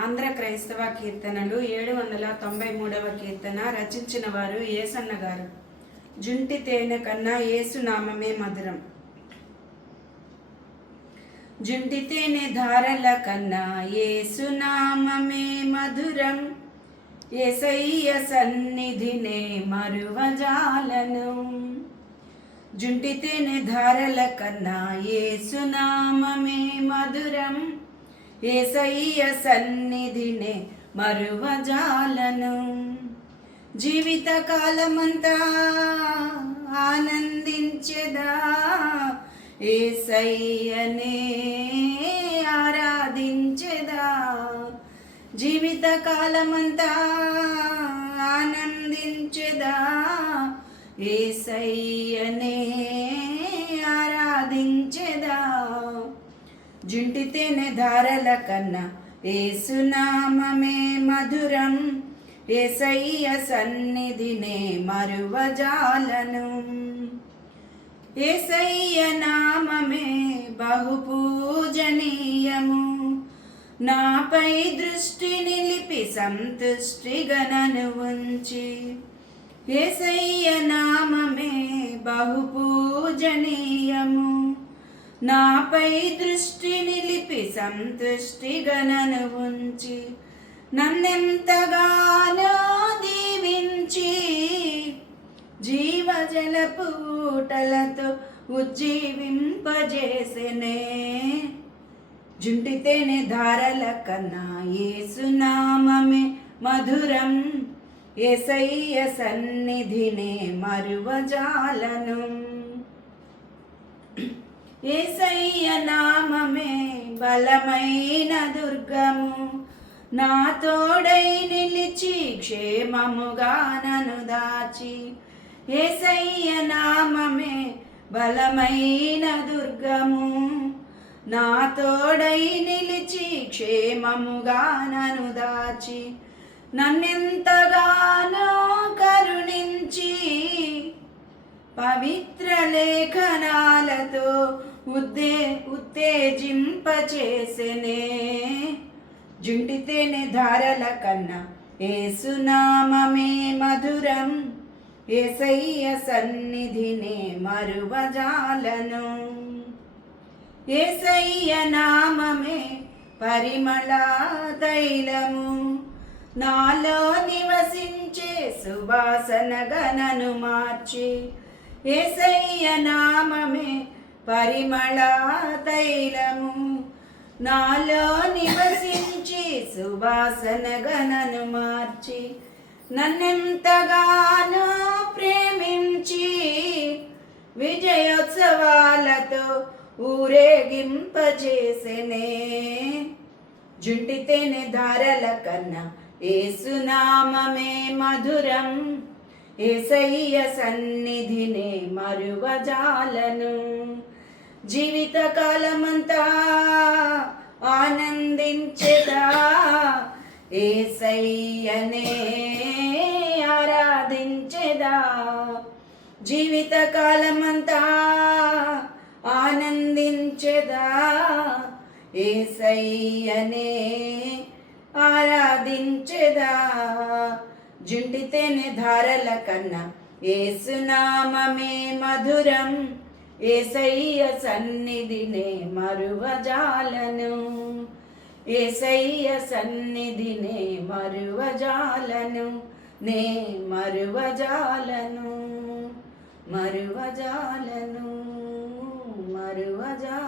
ఆంధ్ర క్రైస్తవ కీర్తనలు 793వ కీర్తన రచించిన వారు యేసన్న గారు. జుంటి తేనె కన్నా యేసు నామమే మధురం. జుంటి తేనె ధారల కన్నా యేసు నామమే మధురం. యేసయ్య సన్నిధినే మరువజాలను. జుంటి తేనె ధారల కన్నా యేసు నామమే మధురం. యేసయ్య సన్నిధినే మరువజాలను. జీవిత కాలమంతా ఆనందించెదా, యేసయ్యనే ఆరాధించెదా. జీవిత కాలమంతా ఆనందించెదా, యేసయ్యనే ఆరాధించెదా. జుంటి తేనె ధారల కన్నా యేసు నామమే మధురం. యేసయ్య సన్నిధినే మరువజాలను. యేసయ్య నామమే బహుపూజనీయము. నాపై దృష్టి నిలిపి సంతుష్టిగా నన్ను ఉంచి. యేసయ్య నామమే బహుపూజనీయము. నాపై దృష్టి నిలిపి సంతుష్టిగా నన్ను ఉంచి. నన్నెంతగానో దీవించి జీవజలపు ఊటలతో ఉజ్జీవింపజేసెనే. జుంటి తేనె ధారల కన్నా యేసు నామమే మధురం. యేసయ్య సన్నిధినే మరువజాలను. యేసయ్య నామమే బలమైన దుర్గము. నా తోడై నిలిచి క్షేమముగా నన్ను దాచి. యేసయ్య నామమే బలమైన దుర్గము. నా తోడై నిలిచి క్షేమముగా నన్ను దాచి. నన్నెంతగానో కరుణించి పవిత్ర లేఖనాలతో ఉత్తేజింపచేసెనే. జుంటి తేనె ధారల కన్నా యేసు నామమే మధురం. యేసయ్య సన్నిధినే మరువజాలను. యేసయ్య నామమే పరిమళ తైలము. నాలో నివసించే సువాసనగా నన్ను మార్చి. యేసయ్య నామమే పరిమళ తైలము. నాలో నివసించి సువాసనగా నన్ను మార్చి. నన్నెంతగానో ప్రేమించి విజయోత్సవాలతో ఊరేగింపజేసెనే. జుంటి తేనె ధారల కన్నా యేసు నామమే మధురం. యేసయ్య సన్నిధినే మరువజాలను. జీవిత కాలమంతా ఆనందించెదా, యేసయ్యనే ఆరాధించెదా. జీవిత కాలమంతా ఆనందించెదా, యేసయ్యనే ఆరాధించెదా. జుంటి తేనె ధారల కన్నా యేసు నామమే మధురం. యేసయ్య సన్నిధినే మరువజాలను. యేసయ్య సన్నిధినే మరువజాలను. నే మరువజాలను, మరువజాలను, మరువజాలను.